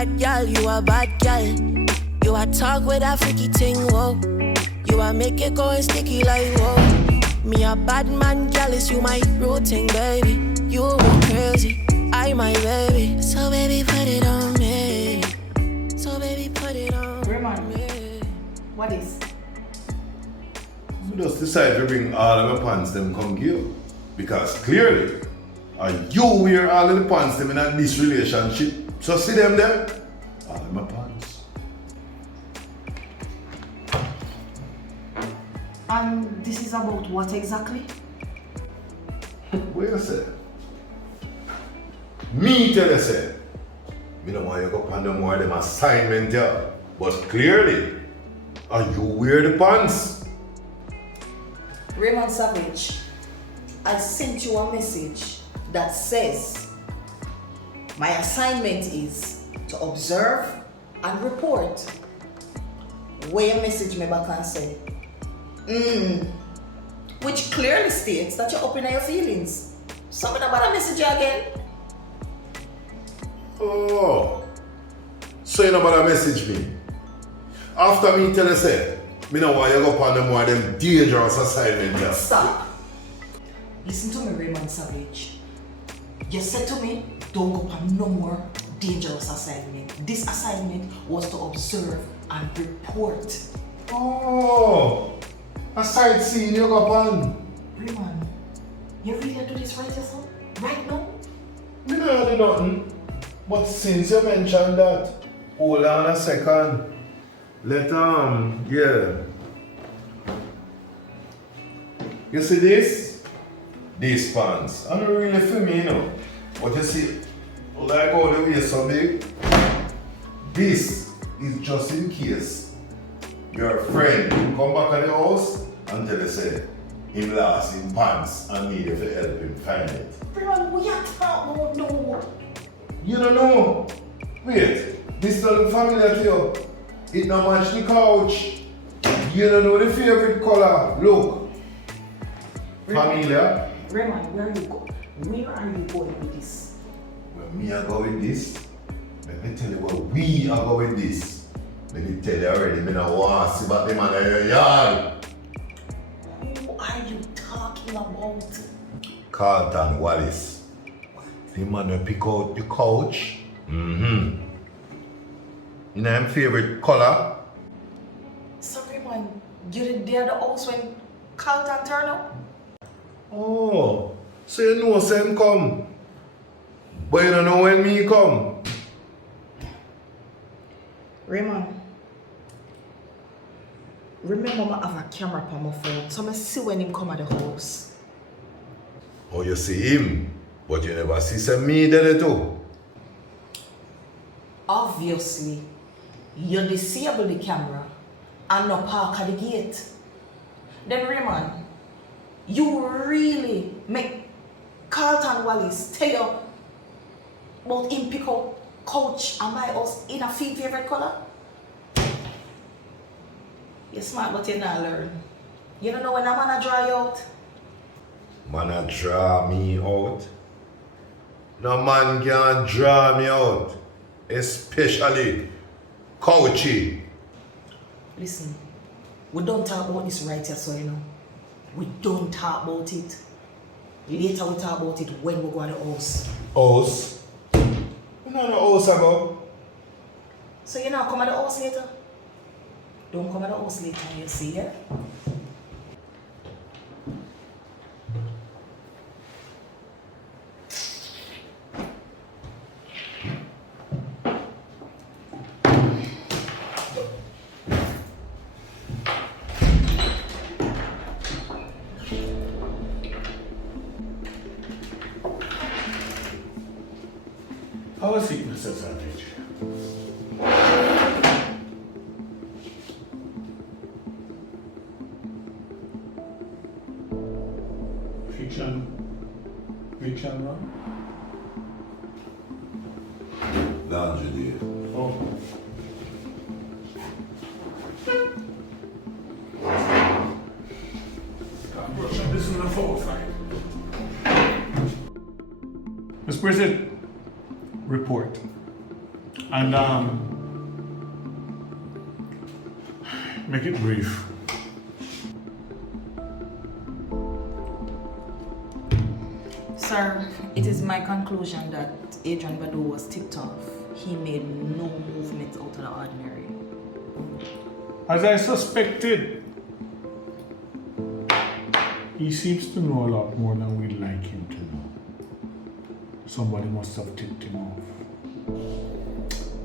bad gal, you a bad gal. You a talk with a freaky thing, whoa. You a make it go and sticky like whoa. Me a bad man, gal, is you my routine, baby. You were crazy, I my baby. So baby, put it on me. So baby, put it on me. What is? You just decide to bring all of my pants them come give. Because clearly, you wear all of the pants them in this relationship. So see them there? All of my pants. And this is about what exactly? What you say? Me tell you say. Me don't want you to go on the more of them assignment there. But clearly, you wear the pants. Raymond Savage, I sent you a message that says my assignment is to observe and report. Where you message me back and say, which clearly states that you're open to your feelings. Something about a message again. Oh, so you know about message me? After me tell you say, me know why you go on the more of them dangerous assignment there. Stop. Listen to me, Raymond Savage. You said to me, don't go on no more dangerous assignment. This assignment was to observe and report. Oh, a sightseeing you go on. Raymond, you really do this right yourself? Right now? Me don't do nothing. But since you mentioned that, hold on a second. Yeah. You see this? These pants. I don't really for me, you know. But you see, like all the way so big, this is just in case your friend come back at the house and tell you say, him lost his pants and need you to help him find it. Raymond, what you talking about? No. You don't know. Wait, this doesn't familiar to you. It not match the couch. You don't know the favorite color. Look. Familiar? Raymond, where are you going? Where are you going with this? Where me I go with this? Let me tell you where we are going with this. Let me tell you already, me not want to see about the man in your yard. Who are you talking about? Carlton Wallace. The man will pick out the couch. You know his favorite color? So Raymond, you didn't dare the house when Carlton turned up? Oh, so you know him come. But you don't know when me come. Raymond, remember I have a camera on my phone, so I see when him come at the house. Oh, you see him, but you never see me there too. Obviously, you disable the camera and not park at the gate. Then Raymond, you really make Carlton Wallace tell you about him pick up couch and buy us in a favorite color? You're smart, but you not learn. You don't know when a man a dry you out? Man a draw me out. No man can draw me out. Especially couchy. Listen, we don't talk about this right here, so you know. We don't talk about it. Later we talk about it when we go to the house. House? You know the house about? So you not come at the house later? Don't come at the house later, you see, yeah? How is it, Mr. Savage? Fiction, no? Laundry day. Oh. I'm brushing this in the forward side. Mr. President, report. And make it brief. Sir, it is my conclusion that Adrian Badu was tipped off. He made no movement out of the ordinary. As I suspected, he seems to know a lot more than we'd like him to know. Somebody must have tipped him off.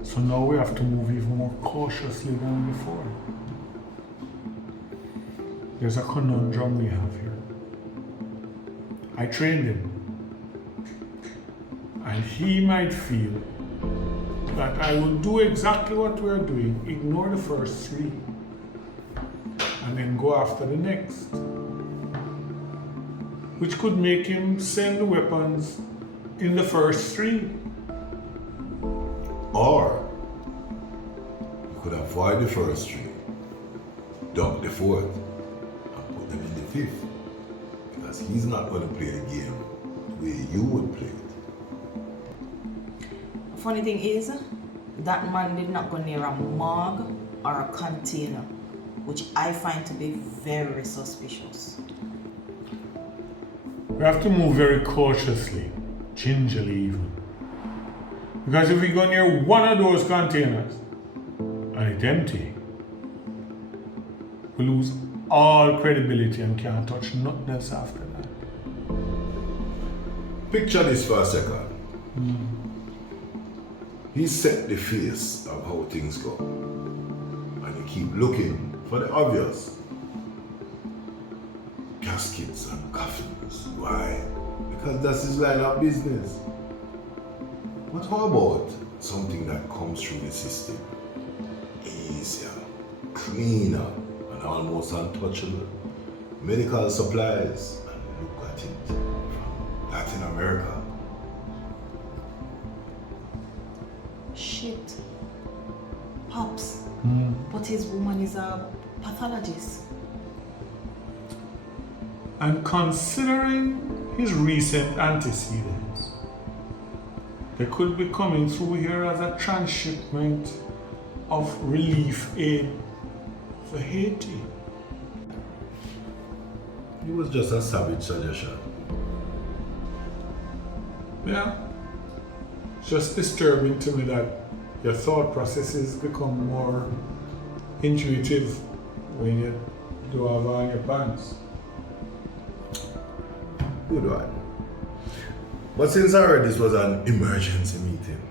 So now we have to move even more cautiously than before. There's a conundrum we have here. I trained him, and he might feel that I will do exactly what we're doing, ignore the first three, and then go after the next, which could make him send the weapons in the first three. Or you could avoid the first three, duck the fourth, and put them in the fifth. Because he's not going to play the game the way you would play it. Funny thing is, that man did not go near a morgue or a container, which I find to be very suspicious. We have to move very cautiously, gingerly even. Because if we go near one of those containers and it's empty, we lose all credibility and can't touch nothing else after that. Picture this for a second. He set the face of how things go. And you keep looking for the obvious. Caskets and coffins. Why? Because that's his line of business. But how about something that comes through the system? Easier, cleaner, and almost untouchable. Medical supplies. And look at it from Latin America. Shit. Pops. But his woman is a pathologist. And considering his recent antecedents, they could be coming through here as a transshipment of relief aid for Haiti. It was just a savage suggestion. Yeah. It's just disturbing to me that your thought processes become more intuitive when you do have on your pants. Good one. But since I heard this was an emergency meeting,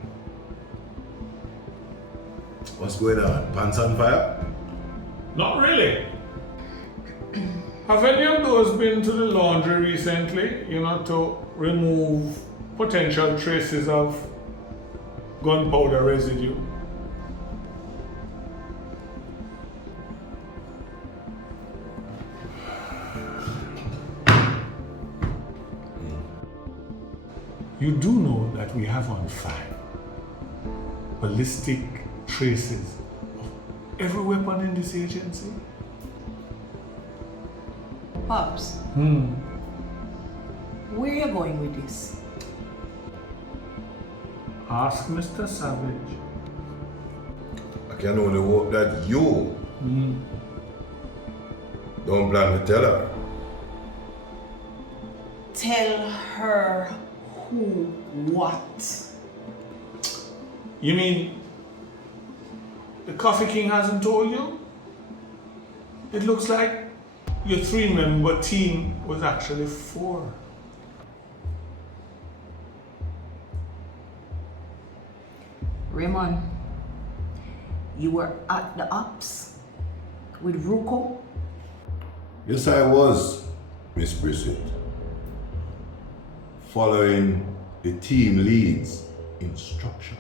what's going on? Pants on fire? Not really. Have any of those been to the laundry recently, to remove potential traces of gunpowder residue? You do know that we have on file ballistic traces of every weapon in this agency? Pops, where are you going with this? Ask Mr. Savage. I can only hope that you don't plan to tell her. Tell her who, what? You mean the Coffee King hasn't told you? It looks like your 3-member team was actually 4. Raymond, you were at the ops with Ruko? Yes, I was, Miss Brissett. Following the team lead's instructions.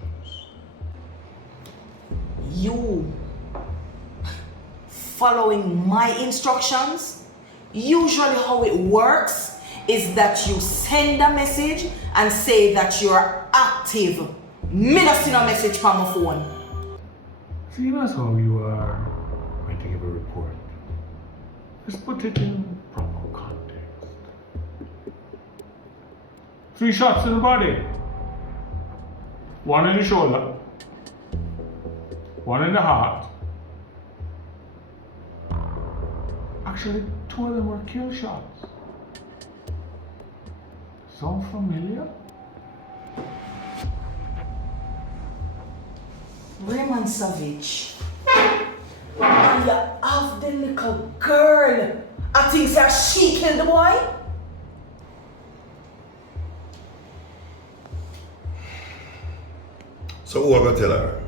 You following my instructions? Usually how it works is that you send a message and say that you're active. Me not send a message from my phone. See, that's how you are when to give a report. Just put it in proper context. 3 shots in the body. 1 in the shoulder. one in the heart. Actually, 2 of them were kill shots. Sound familiar? Raymond Savage. And you have the little girl. I think that she killed the boy. So who am I gonna tell her?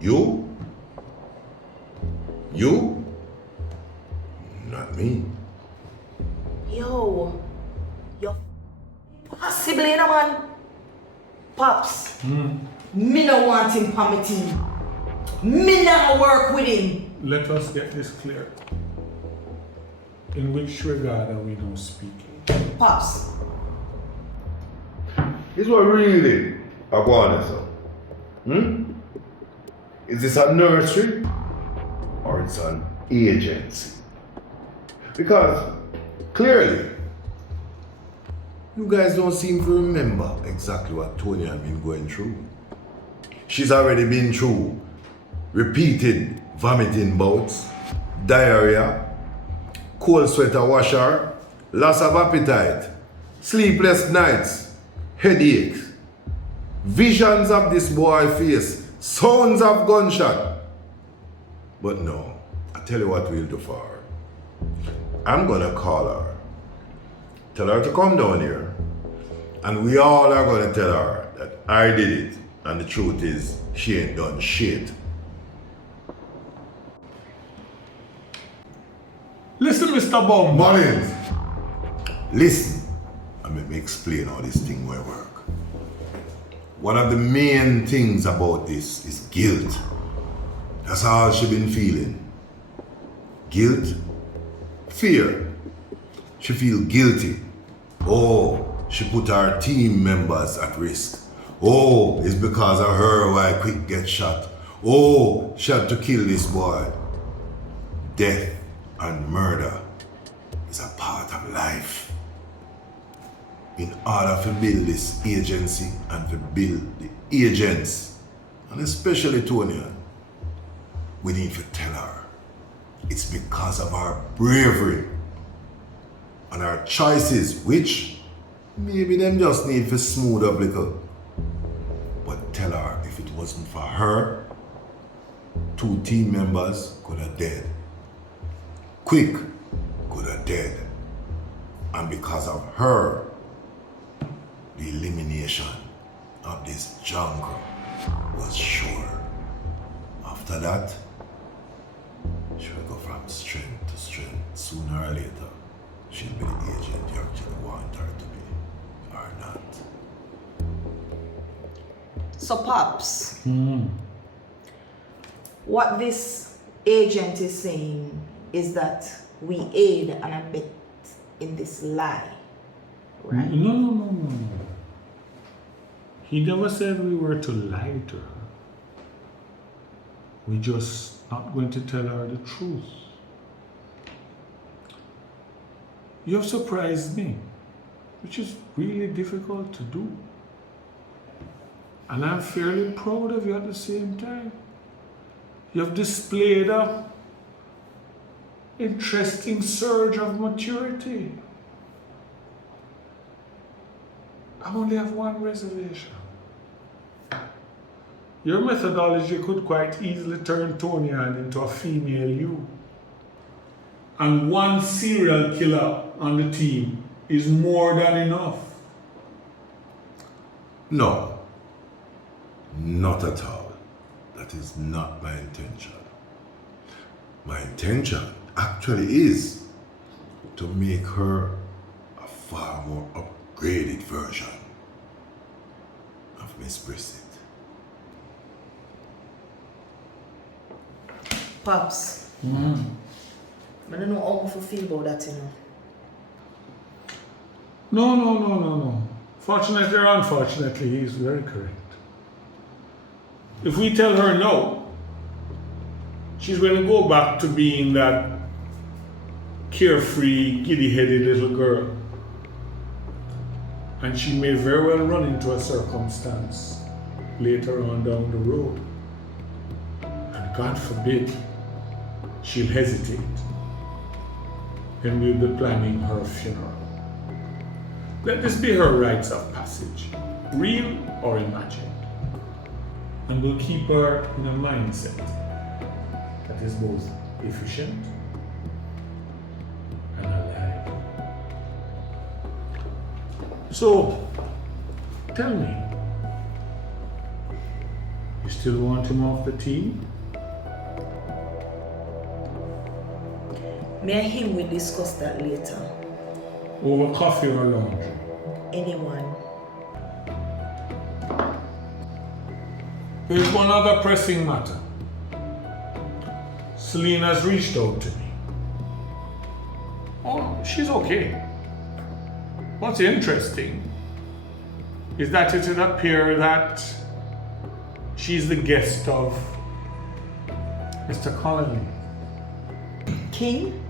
You? You? Not me. Yo, you're possibly in a man. Pops, me no want him for my team. Me not work with him. Let us get this clear. In which regard are we now speaking? Pops, Is what really a go on, sir? Is this a nursery or it's an agency? Because clearly, you guys don't seem to remember exactly what Tony has been going through. She's already been through repeated vomiting bouts, diarrhea, cold sweater washer, loss of appetite, sleepless nights, headaches, visions of this boy face, sounds of gunshot. But no, I tell you what we'll do for her. I'm gonna call her, tell her to come down here, and we all are gonna tell her that I did it, and the truth is, she ain't done shit. Listen, Mr. Bomb. Mullins, listen, and let me explain how this thing will work. One of the main things about this is guilt. That's all she been feeling. Guilt, fear. She feel guilty. Oh, she put her team members at risk. Oh, it's because of her why Quick get shot. Oh, she had to kill this boy. Death and murder is a part of life. In order to build this agency and to build the agents, and especially Tonya, we need to tell her it's because of our bravery and our choices, which maybe them just need to smooth up a little. But tell her if it wasn't for her, 2 team members could have dead. Quick could have dead. And because of her, the elimination of this jungle was sure. After that, she will go from strength to strength. Sooner or later, she'll be the agent you actually want her to be, or not. so Pops, what this agent is saying is that we aid and abet in this lie, right? No. He never said we were to lie to her. We're just not going to tell her the truth. You have surprised me, which is really difficult to do. And I'm fairly proud of you at the same time. You have displayed a interesting surge of maturity. I only have one reservation. Your methodology could quite easily turn Tonyan into a female you. And one serial killer on the team is more than enough. No, not at all. That is not my intention. My intention actually is to make her a far more upgraded version of Miss Brissett. Pops, I don't know how I feel about that, you know. No. Fortunately or unfortunately, he is very correct. If we tell her no, she's going to go back to being that carefree, giddy-headed little girl. And she may very well run into a circumstance later on down the road God forbid, she'll hesitate, then we'll be planning her funeral. Let this be her rites of passage, real or imagined. And we'll keep her in a mindset that is both efficient and alive. So, tell me, you still want him off the team? Me and him will discuss that later. Over coffee or lunch? Anyone. There's one other pressing matter. Celine has reached out to me. Oh, she's okay. What's interesting is that it would appear that she's the guest of Mr. Connolly. King?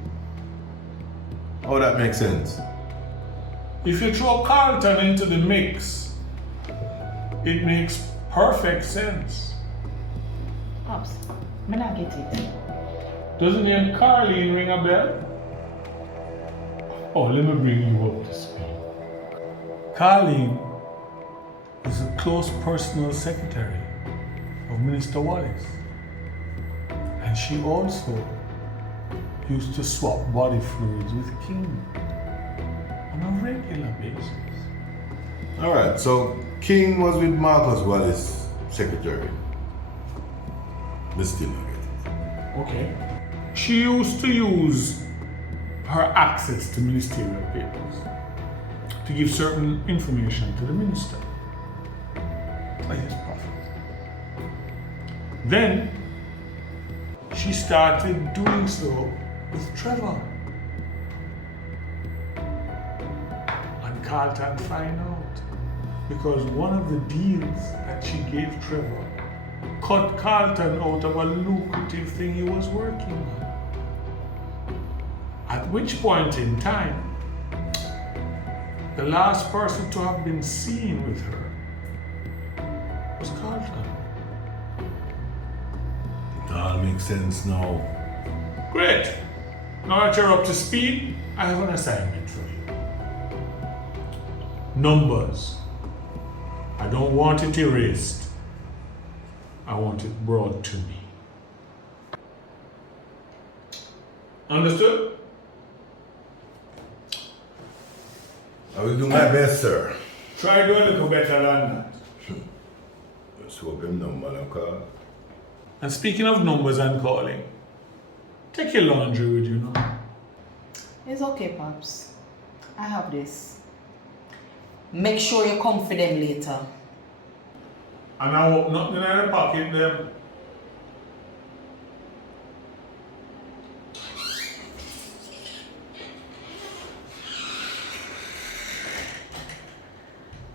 Oh, that makes sense. If you throw Carlton into the mix, it makes perfect sense. Pops, me not get it. Doesn't the name Carleen ring a bell? Oh, let me bring you up to speed. Carleen is a close personal secretary of Minister Wallace. And she also used to swap body fluids with King on a regular basis. Alright, so King was with Marcus Wallace, secretary. But still not get it. Okay. She used to use her access to ministerial papers to give certain information to the minister by his profit. Then she started doing so with Trevor. And Carlton find out because one of the deals that she gave Trevor cut Carlton out of a lucrative thing he was working on. At which point in time, the last person to have been seen with her was Carlton. It all makes sense now. Great. Now that you're up to speed, I have an assignment for you. Numbers. I don't want it erased. I want it brought to me. Understood? I will do my best, sir. Try doing a little better than that. Let's hope him number and call. And speaking of numbers and calling, take your laundry with you now. It's okay, Pops. I have this. Make sure you come for them later. And I hope nothing in the pocket them.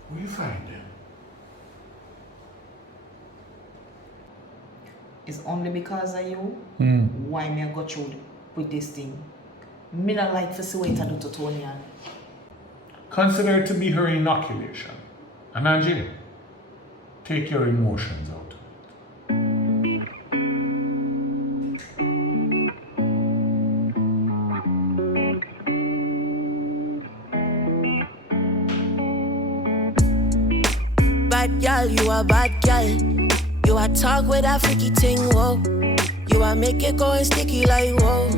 Where you find them? It's only because of you why me I got through with this thing. Me not like to see what I do to Tony. Consider it to be her inoculation. And Angie, take your emotions out of it. Bad girl, you a bad girl. You a talk with a freaky thing, whoa. You a make it go and sticky like whoa.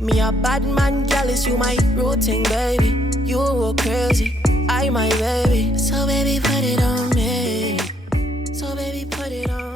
Me a bad man, girl, is you my routine, baby. You were crazy, I my baby. So baby, put it on me. So baby, put it on